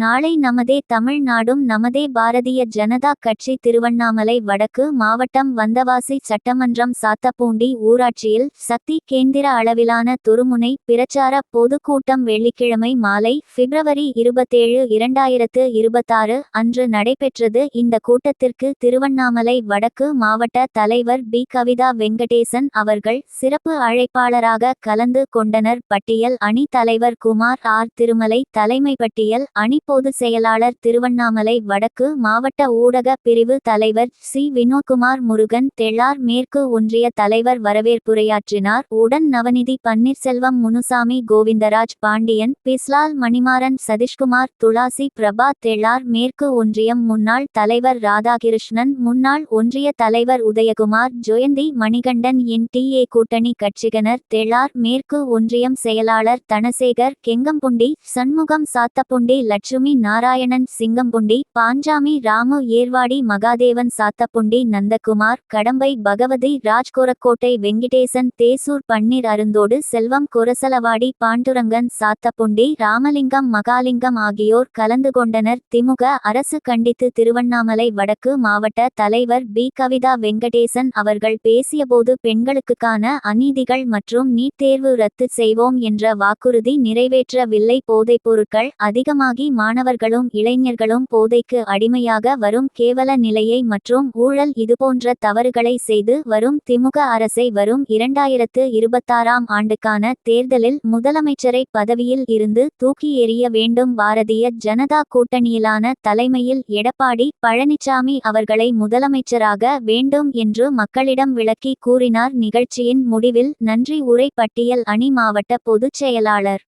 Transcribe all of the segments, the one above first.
நாளை நமதே தமிழ்நாடும் நமதே பாரதிய ஜனதா கட்சி திருவண்ணாமலை வடக்கு மாவட்டம் வந்தவாசி சட்டமன்றம் சாத்தப்பூண்டி ஊராட்சியில் சக்தி கேந்திர அளவிலான துருமுனை பிரச்சார பொதுக்கூட்டம் வெள்ளிக்கிழமை மாலை பிப்ரவரி 27, 2026 அன்று நடைபெற்றது. இந்த கூட்டத்திற்கு திருவண்ணாமலை வடக்கு மாவட்ட தலைவர் பி. கவிதா வெங்கடேசன் அவர்கள் சிறப்பு அழைப்பாளராக கலந்து கொண்டனர். பட்டியல் அணி தலைவர் குமார் ஆர். திருமலை தலைமை. பட்டியல் அணி பொதுச் செயலாளர் திருவண்ணாமலை வடக்கு மாவட்ட ஊடக பிரிவு தலைவர் சி. வினோத்குமார் முருகன் தெள்ளார் மேற்கு ஒன்றிய தலைவர் வரவேற்புரையாற்றினார். உடன் நவநிதி பன்னீர்செல்வம் முனுசாமி கோவிந்தராஜ் பாண்டியன் பிஸ்லால் மணிமாறன் சதீஷ்குமார் துளாசி பிரபா தெள்ளார் மேற்கு ஒன்றியம் முன்னாள் தலைவர் ராதாகிருஷ்ணன் முன்னாள் ஒன்றிய தலைவர் உதயகுமார் ஜெயந்தி மணிகண்டன் NTA கூட்டணி கட்சியினர் தெள்ளார் மேற்கு ஒன்றியம் செயலாளர் தனசேகர் கெங்கம்புண்டி சண்முகம் சாத்தப்புண்டி லட்சுமி நாராயணன் சிங்கம்புண்டி பாஞ்சாமி ராமு ஏர்வாடி மகாதேவன் சாத்தப்புண்டி நந்தகுமார் கடம்பை பகவதி ராஜ்கோரக்கோட்டை வெங்கிடேசன் தேசூர் பன்னீர் அருந்தோடு செல்வம் கொரசலவாடி பாண்டுரங்கன் சாத்தப்புண்டி ராமலிங்கம் மகாலிங்கம் ஆகியோர் கலந்து கொண்டனர். திமுக அரசு கண்டித்து திருவண்ணாமலை வடக்கு மாவட்ட தலைவர் பி. கவிதா வெங்கடேசன் அவர்கள் பேசியபோது பெண்களுக்கான அநீதிகள் மற்றும் நீட் தேர்வு ரத்து செய்வோம் என்ற வாக்குறுதி நிறைவேற்றவில்லை. போதைப்பொருட்கள் அதிகமாகி மாணவர்களும் இளைஞர்களும் போதைக்கு அடிமையாக வரும் கேவல நிலையை மற்றும் ஊழல் இதுபோன்ற தவறுகளை செய்து வரும் திமுக அரசை வரும் 2026ஆம் ஆண்டுக்கான தேர்தலில் முதலமைச்சரை பதவியில் இருந்து தூக்கி எறிய வேண்டும். பாரதிய ஜனதா கூட்டணியிலான தலைமையில் எடப்பாடி பழனிசாமி அவர்களை முதலமைச்சராக வேண்டும் என்று மக்களிடம் விளக்கி கூறினார். நிகழ்ச்சியின் முடிவில் நன்றி உரை பட்டியல் அணி மாவட்ட பொதுச் செயலாளர்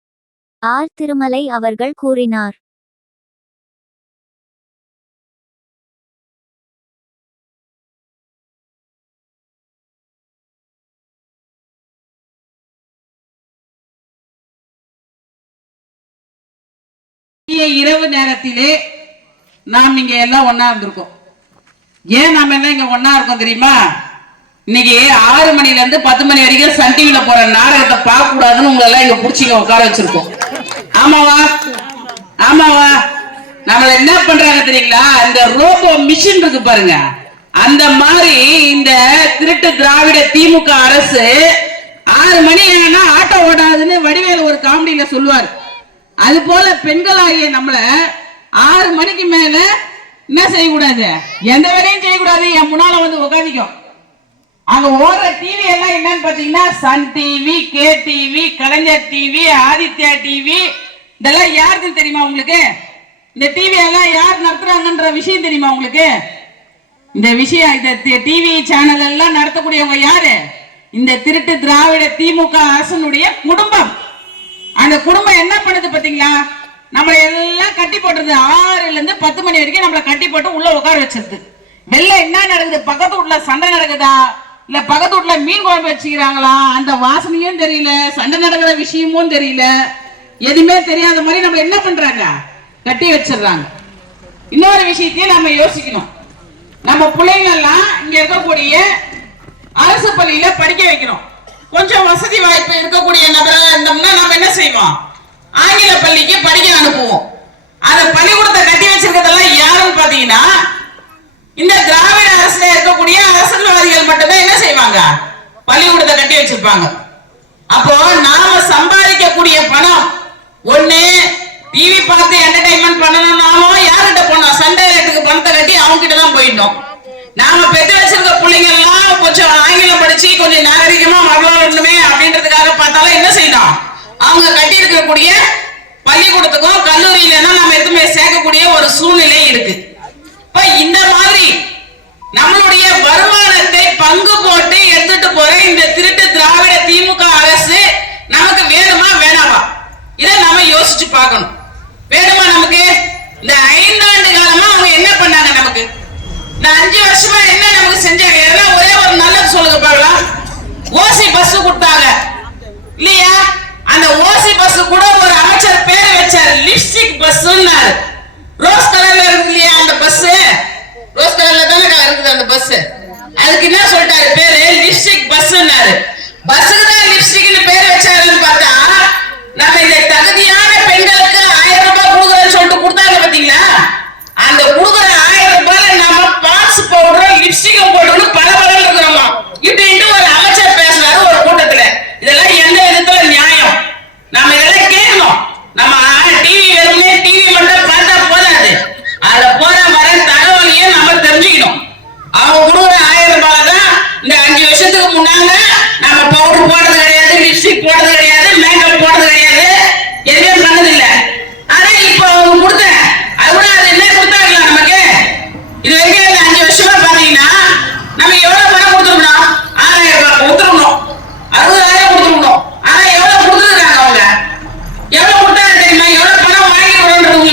ஆர். திருமலை அவர்கள் கூறினார். இரவு நேரத்திலே நாம் இங்க எல்லாம் ஒன்னா இருந்திருக்கோம். ஏன் நாம எல்லாம் இங்க ஒன்னா இருக்கோம் தெரியுமா? இன்னைக்கு 6 மணில இருந்து 10 மணி வரைக்கும் சன் டிவில போற நாடகத்தை பார்க்க கூடாதுன்னு உங்களை எல்லாம் இங்க புடிச்சிங்க உட்கார வச்சிருக்கோம். ஆமாவா? ஆமாவா? நம்மள என்ன பண்றாங்க தெரியுங்களா? இந்த ரோபோ மிஷின் இருக்கு பாருங்க, அந்த மாதிரி இந்த திருட்டு திராவிட திமுக அரசு 6 மணி ஆனா ஆட்டோ ஓடாதுன்னு வடிவேலு ஒரு காமெடியில சொல்லுவார். அது போல பெண்களாகிய நம்மள 6 மணிக்கு மேல என்ன செய்யக்கூடாது, எந்த வேலையும் செய்யக்கூடாது. என் முன்னால வந்து உட்காந்துக்கும். அங்க ஓடுற டிவி எல்லாம் என்னன்னு பாத்தீங்கன்னா சன் டிவி, கே டிவி, கலைஞர் டிவி, ஆதித்யா டிவி, இதெல்லாம் யாருக்குன்னு தெரியுமா உங்களுக்கு? இந்த டிவி எல்லாம் யார் நடத்துறாங்கன்ற விஷயம் தெரியுமா உங்களுக்கு? இந்த விஷயம் இந்த டிவி சேனல் எல்லாம் நடத்தக்கூடியவங்க யாரு? இந்த திருட்டு திராவிட திமுக அரசனுடைய குடும்பம். அந்த குடும்பம் என்ன பண்ணுது பாத்தீங்களா? நம்மள எல்லாம் கட்டி போட்டுருது. 6ல இருந்து 10 மணி வரைக்கும் நம்மள கட்டி போட்டு உள்ள உட்கார வச்சிருது. வெளில என்ன நடக்குது? பக்கத்து வீட்டுல சண்டை நடக்குதா, இல்ல பக்கத்து வீட்டுல மீன் குழம்பு வச்சுக்கிறாங்களா, அந்த வாசனையும் தெரியல, சண்டை நடக்கிற விஷயமும் தெரியல, எதுவுமே தெரியாத மாதிரி நம்ம என்ன பண்றாங்க, கட்டி வச்சிடறாங்க. இன்னொரு விஷயத்தையும் நம்ம யோசிக்கணும். நம்ம பிள்ளைங்க எல்லாம் இங்க இருக்கக்கூடிய அரசு பள்ளியில படிக்க வைக்கிறோம். கொஞ்சம் வசதி வாய்ப்பு இருக்கக்கூடிய நபரா இருந்தோம்னா நம்ம என்ன செய்வோம், ஆங்கில பள்ளிக்கு படிக்க அனுப்புவோம். அந்த பள்ளிக்கூடத்தை கட்டி வச்சிருக்கிறதெல்லாம் யாருன்னு பாத்தீங்கன்னா இந்த திராவிட அரசுல இருக்கக்கூடிய அரசியல்வாதிகள் மட்டும்தான் என்ன செய்வாங்க, பள்ளிக்கூடத்தை கட்டி வச்சிருப்பாங்க. அப்போ நாம சம்பாதிக்கக்கூடிய பணம் ஒண்ணு டிவி பார்த்து என்டர்டைன்மெண்ட் பண்ணணும்னாலும் யார்கிட்ட போனோம், சண்டே ரேட்டுக்கு பணத்தை கட்டி அவங்க கிட்ட தான் போயிட்டோம். நாம பெற்று வச்சிருக்க பிள்ளைங்க எல்லாம் கொஞ்சம் ஆங்கிலம் படிச்சு கொஞ்சம் நாகரிகமா வரணுமே அப்படின்றதுக்காக பார்த்தாலும் என்ன செய்யணும், அவங்க கட்டி இருக்கக்கூடிய பள்ளிக்கூடத்துக்கும் கல்லூரியில நம்ம எதுவுமே சேர்க்கக்கூடிய ஒரு சூழ்நிலை இருக்கு. இப்ப இந்த மாதிரி நம்மளுடைய வருமானத்தை பங்கு போட்டு எடுத்துட்டு போற இந்த திருட்டு திராவிட திமுக அரசு நமக்கு வேணுமா வேணாமா, இதை நாம யோசிச்சு பார்க்கணும். வேணுமா நமக்கு? இந்த 5 ஆண்டு காலமா அவங்க என்ன பண்ணாங்க நமக்கு? இந்த 5 வருஷமா என்ன நமக்கு செஞ்சாங்க? எல்லாம் ஒரே ஒரு நல்லது சொல்லுங்க பாக்கலாம். ஓசி பஸ் கொடுத்தாங்க இல்லையா? அந்த ஓசி பஸ் கூட ஒரு அமைச்சர் பேரை வச்சாரு, லிப்ஸ்டிக் பஸ். ரோஸ் கலர்ல இருக்கு இல்லையா அந்த பஸ், ரோஸ் கலர்ல தானே இருக்குது அந்த பஸ். அதுக்கு என்ன சொல்லிட்டாரு பேரு, லிப்ஸ்டிக் பஸ். பஸ்ஸுக்கு தான் லிப்ஸ்டிக்னு பேர் வச்சாருன்னு பார்த்தா நம்ம இந்த தகுதியான பெண்களுக்கு 1000 ரூபாய் கொடுக்குறேன்னு சொல்லிட்டு கொடுத்தாங்க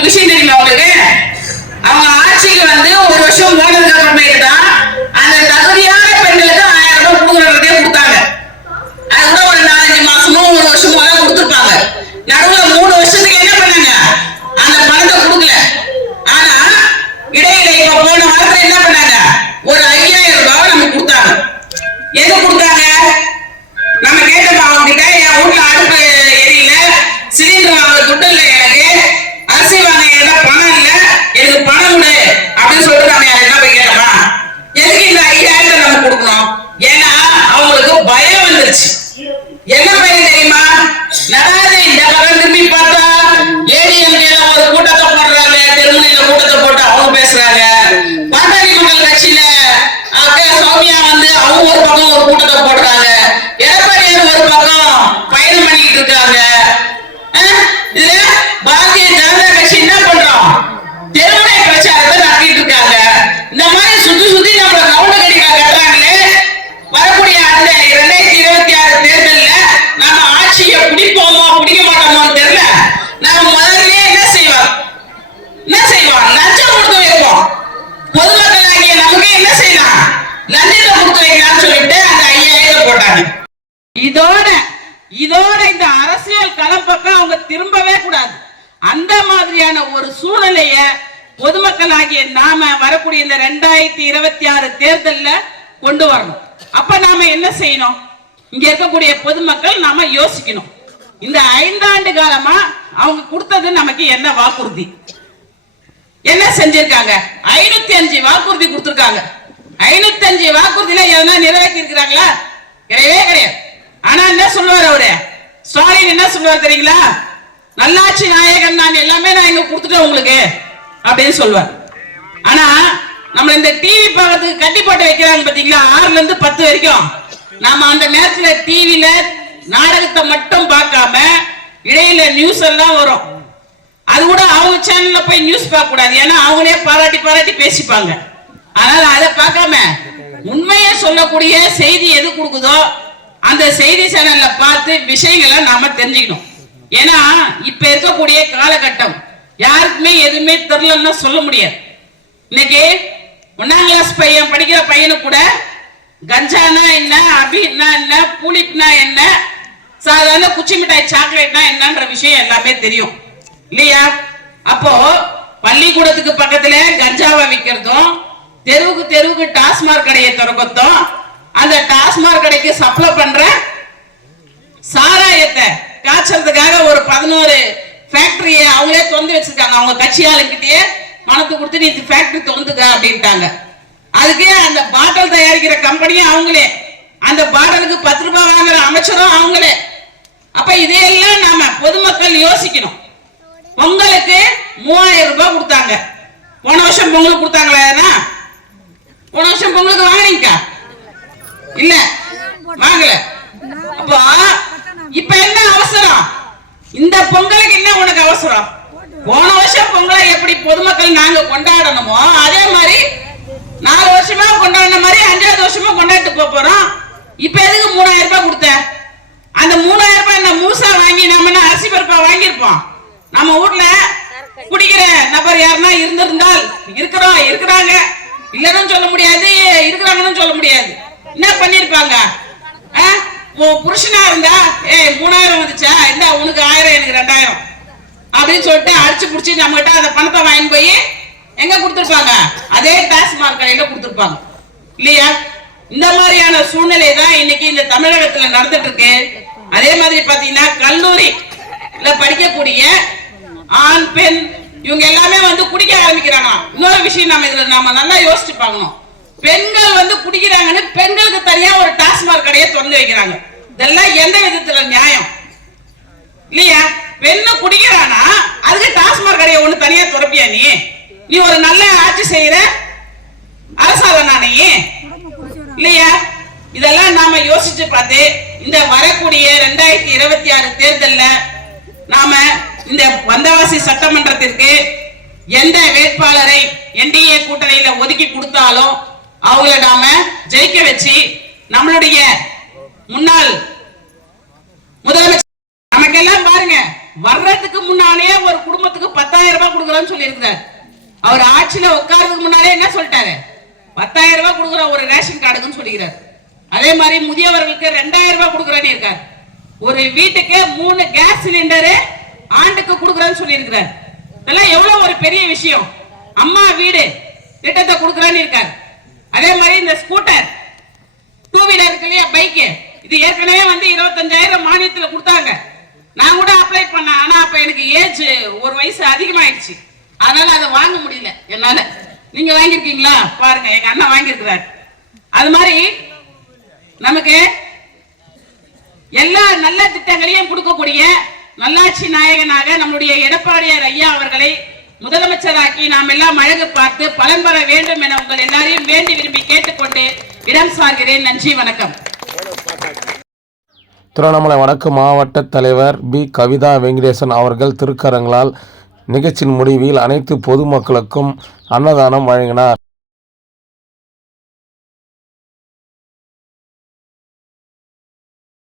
விஷயம் தெரியுமா உங்களுக்கு? அவங்க ஆட்சிக்கு வந்து ஒரு வருஷம் போனதுக்கு அப்புறமேட்டு தான் அந்த தகுதியான பெண்களுக்கு 1000 ரூபாய் கொடுக்குறதே கொடுத்தாங்க. அது கூட ஒரு 4-5 மாசமோ ஒரு வருஷமோ தான் கொடுத்துருப்பாங்க. நடுவுல 3 வருஷத்துக்கு என்ன பண்ணாங்க? அந்த பணத்தை கொடுக்கல. ஆனா இடையில இப்ப போன வாரத்துல என்ன பண்ணாங்க? ஒரு 5000 ரூபாய் நமக்கு கொடுத்தாங்க. எது கொடுத்தாங்க? நம்ம கேட்டோம் அவங்க கிட்ட, என் வீட்டுல அடுப்பு எரியல, சிலிண்டர் வாங்க துட்டு இல்ல, எனக்கு அரிசி வாங்க என்கிட்ட பணம் இல்ல, எனக்கு பணம் கொடு அப்படின்னு சொல்லிட்டு நம்ம என்ன போய் கேட்டோமா? எதுக்கு இந்த 5000 நம்ம கொடுக்கணும்? ஏன்னா அவங்களுக்கு பயம் வந்துருச்சு. என்ன பயம் தெரியுமா? நடாது இந்த பக்கம் திரும்பி பார்த்தா ஏடிஎம்கேல ஒரு கூட்டத்தை போடுறாங்க, திருமணியில கூட்டத்தை போட்டு அவங்க பேசுறாங்க. பாட்டாளி மக்கள் கட்சியில சௌமியா வந்து அவங்க ஒரு பக்கம் ஒரு கூட்டத்தை போடுறாங்க, எடப்பாடியார் ஒரு பக்கம் பயணம் பண்ணிட்டு இருக்காங்க. இதுல பாரதிய ஜனதா கட்சி என்ன பண்றோம்? தெருமுனை பிரச்சாரத்தை நடத்திட்டு இருக்காங்க. இந்த மாதிரி சுத்தி சுத்தி நம்மள கவுண்ட் கடிக்கா கட்டுறாங்களே. வரக்கூடிய அந்த 2026 தேர்தல்ல நம்ம ஆட்சியை பிடிப்போமோ பிடிக்க மாட்டோமோ தெரியல. நம்ம முதல்ல என்ன செய்வோம்? லஞ்சம் கொடுத்து வைப்போம். பொதுமக்கள் ஆகிய நமக்கு என்ன செய்யலாம்? லஞ்சத்தை கொடுத்து வைக்கலாம்னு சொல்லிட்டு அந்த 5000 போட்டாங்க. இதோட இந்த அரசியல் களம் பக்கம் அவங்க திரும்பவே கூடாது. அந்த மாதிரியான ஒரு சூழ்நிலைய பொதுமக்கள் ஆகிய நாம வரக்கூடிய இந்த 2026 தேர்தல்ல கொண்டு வரணும். அப்ப நாம என்ன செய்யணும்? இங்க இருக்கக்கூடிய பொதுமக்கள் நாம யோசிக்கணும். இந்த 5 ஆண்டு காலமா அவங்க கொடுத்தது நமக்கு என்ன வாக்குறுதி, என்ன செஞ்சிருக்காங்க? 505 வாக்குறுதி கொடுத்திருக்காங்க. 505 வாக்குறுதியில எதனா நிறைவேற்றி இருக்கிறாங்களா? கிடையவே கிடையாது. ஆனா என்ன சொல்லுவார் அவரு ஸ்டாலின்? என்ன சொல்லுவார் தெரியுங்களா? நல்லாட்சி நாயகன் நான், எல்லாமே நான் இங்க கொடுத்துட்டேன் உங்களுக்கு அப்படின்னு சொல்லுவார். ஆனா நம்ம இந்த டிவி பார்க்கறதுக்கு கட்டி போட்டு வைக்கிறாங்க பாத்தீங்களா, 6ல இருந்து 10 வரைக்கும். நாம அந்த நேரத்துல டிவில நாடகத்தை மட்டும் பார்க்காம இடையில நியூஸ் எல்லாம் வரும். அது கூட அவங்க சேனல்ல போய் நியூஸ் பார்க்க கூடாது, ஏன்னா அவங்களே பாராட்டி பேசிப்பாங்க. அதனால அதை பார்க்காம உண்மையை சொல்லக்கூடிய செய்தி எது கொடுக்குதோ அந்த செய்தி சேனல்ல பார்த்து விஷயங்களை நாம தெரிஞ்சுக்கணும். ஏன்னா இப்ப இருக்கக்கூடிய காலகட்டம் யாருக்குமே எதுவுமே தெரியலன்னு சொல்ல முடியாது. இன்னைக்கு 1ஆம் கிளாஸ் பையன் படிக்கிற பையனுக்கு கூட கஞ்சானா என்ன, அபின்னா என்ன, புளிப்னா என்ன, சாதாரண குச்சி மிட்டாய் சாக்லேட்னா என்னன்ற விஷயம் எல்லாமே தெரியும் இல்லையா? அப்போ பள்ளிக்கூடத்துக்கு பக்கத்துல கஞ்சாவை விற்கிறதும், தெருவுக்கு டாஸ்மாக் கடையை திறக்கத்தும், அந்த டாஸ்மாக் கடைக்கு சப்ளை பண்ற சாராயத்தை காய்ச்சறதுக்காக ஒரு 11 ஃபேக்டரியை அவங்களே திறந்து வச்சிருக்காங்க. அவங்க கட்சியாளர்கிட்டயே பணத்தை கொடுத்து நீ ஃபேக்டரி திறந்துக்க அப்படின்ட்டாங்க. அதுக்கு அந்த பாட்டில் தயாரிக்கிற கம்பெனியும் அவங்களே, அந்த பாட்டிலுக்கு 10 ரூபாய் வாங்குற அமைச்சரும் அவங்களே. அப்ப இதையெல்லாம் நாம பொதுமக்கள் யோசிக்கணும். பொங்கலுக்கு 3000 ரூபாய் கொடுத்தாங்க. போன வருஷம் பொங்கலுக்கு கொடுத்தாங்களா? போன வருஷம் பொங்கலுக்கு வாங்கினீங்க இல்ல? வாங்கல. அப்போ இப்ப என்ன அவசரம்? இந்த பொங்கலுக்கு என்ன உனக்கு அவசரம்? போன வருஷம் பொங்கலை எப்படி பொதுமக்கள் நாங்க கொண்டாடணுமோ அதே மாதிரி 4 வருஷமா கொண்டாடின மாதிரி 5வது வருஷமா கொண்டாடிட்டு போறோம். இப்ப எதுக்கு 3000 ரூபாய் கொடுத்த? அந்த 3000 ரூபாய் என்ன முழுசா வாங்கி நம்ம அரிசி பருப்பா வாங்கியிருப்போம்? நம்ம ஊர்ல குடிக்கிற நபர் யாருன்னா இருந்திருந்தால் இருக்கிறாங்க, இல்லன்னு சொல்ல முடியாது, இருக்கிறாங்கன்னு சொல்ல முடியாது. என்ன பண்ணிருப்பாங்க? புருஷனா இருந்தா 3000 வந்துச்சா, இந்த உனக்கு 1000 எனக்கு 2000 அப்படின்னு சொல்லிட்டு அடிச்சு புடிச்சு நம்ம கிட்ட அந்த பணத்தை வாங்கி போய் எங்க கொடுத்திருப்பாங்க? அதே டாஸ்மாக் கடையில கொடுத்திருப்பாங்க இல்லையா? இந்த மாதிரியான சூழ்நிலை தான் இன்னைக்கு இந்த தமிழகத்துல நடந்துட்டு இருக்கு. அதே மாதிரி பாத்தீங்கன்னா கல்லூரியில படிக்கக்கூடிய ஆண் பெண் இவங்க எல்லாமே வந்து குடிக்க ஆரம்பிக்கிறாங்க. இன்னொரு விஷயம் நாம நல்லா யோசிச்சு பார்க்கணும். பெண்கள் வந்து குடிக்கிறாங்கன்னு பெண்களுக்கு தனியா ஒரு டாஸ்மாக் கடையை திறந்து வைக்கிறாங்க. இதெல்லாம் எந்த விதத்துல நியாயம் இல்லையா? பெண்ணு குடிக்கிறானா அதுக்கு டாஸ்மாக் கடையை ஒண்ணு தனியா திறப்பியா? நீ ஒரு நல்ல ஆட்சி செய்யற அரசாதானா நீ இல்லையா? இதெல்லாம் நாம யோசிச்சு பார்த்து இந்த வரக்கூடிய 2026 தேர்தல்ல நாம இந்த வந்தவாசி சட்டமன்றத்திற்கு எந்த வேட்பாளரை என்டிஏ கூட்டணியில ஒதுக்கி கொடுத்தாலும் அவங்கள நாம ஜெயிக்க வச்சு நம்மளுடைய முன்னாள் முதலமைச்சர் நமக்கெல்லாம் பாருங்க வர்றதுக்கு முன்னாலே ஒரு குடும்பத்துக்கு 10,000 ரூபாய் கொடுக்குறோம்னு சொல்லி இருக்கிறார். அவர் ஆட்சியில உட்கார்றதுக்கு முன்னாலே என்ன சொல்லிட்டாரு? 10,000 ரூபாய் கொடுக்குற ஒரு ரேஷன் கார்டுக்குன்னு சொல்லிக்கிறார். அதே மாதிரி முதியவர்களுக்கு 2,000 ரூபாய் கொடுக்குறேன்னு இருக்கார். ஒரு வீட்டுக்கு 3 கேஸ் சிலிண்டரு ஆண்டுக்கு கொடுக்குறேன்னு சொல்லி இருக்கிறார். இதெல்லாம் எவ்வளவு ஒரு பெரிய விஷயம். அம்மா வீடு திட்டத்தை கொடுக்குறேன்னு இருக்கார். அதே மாதிரி இந்த ஸ்கூட்டர் 2 வீலர் இருக்கு இல்லையா, பைக்கு, இது ஏற்கனவே 25,000 மானியத்தில் கொடுத்தாங்க. நான் கூட அப்ளை பண்ணேன். ஆனா அப்ப எனக்கு ஏஜ் ஒரு வயசு அதிகமாயிடுச்சு. அதனால அதை வாங்க முடியல என்னால. நீங்க வாங்கியிருக்கீங்களா? பாருங்க, எங்க அண்ணன் வாங்கியிருக்கிறார். அது மாதிரி நமக்கு எல்லா நல்ல திட்டங்களையும் கொடுக்கக்கூடிய நல்லாட்சி நாயகனாக நம்முடைய எடப்பாடியார் ஐயா அவர்களை முதலமைச்சராக்கி நாம் எல்லாம் அழகு பார்த்து பலன் பெற வேண்டும் என உங்கள் எல்லாரையும் வேண்டி விரும்பி கேட்டுக்கொண்டு இடம் சார்கிறேன். நன்றி, வணக்கம். திருவண்ணாமலை வடக்கு மாவட்ட தலைவர் பி. கவிதா வெங்கடேசன் அவர்கள் திருக்கரங்களால் நிகழ்ச்சியின் முடிவில் அனைத்து பொதுமக்களுக்கும் அன்னதானம் வழங்கினார்.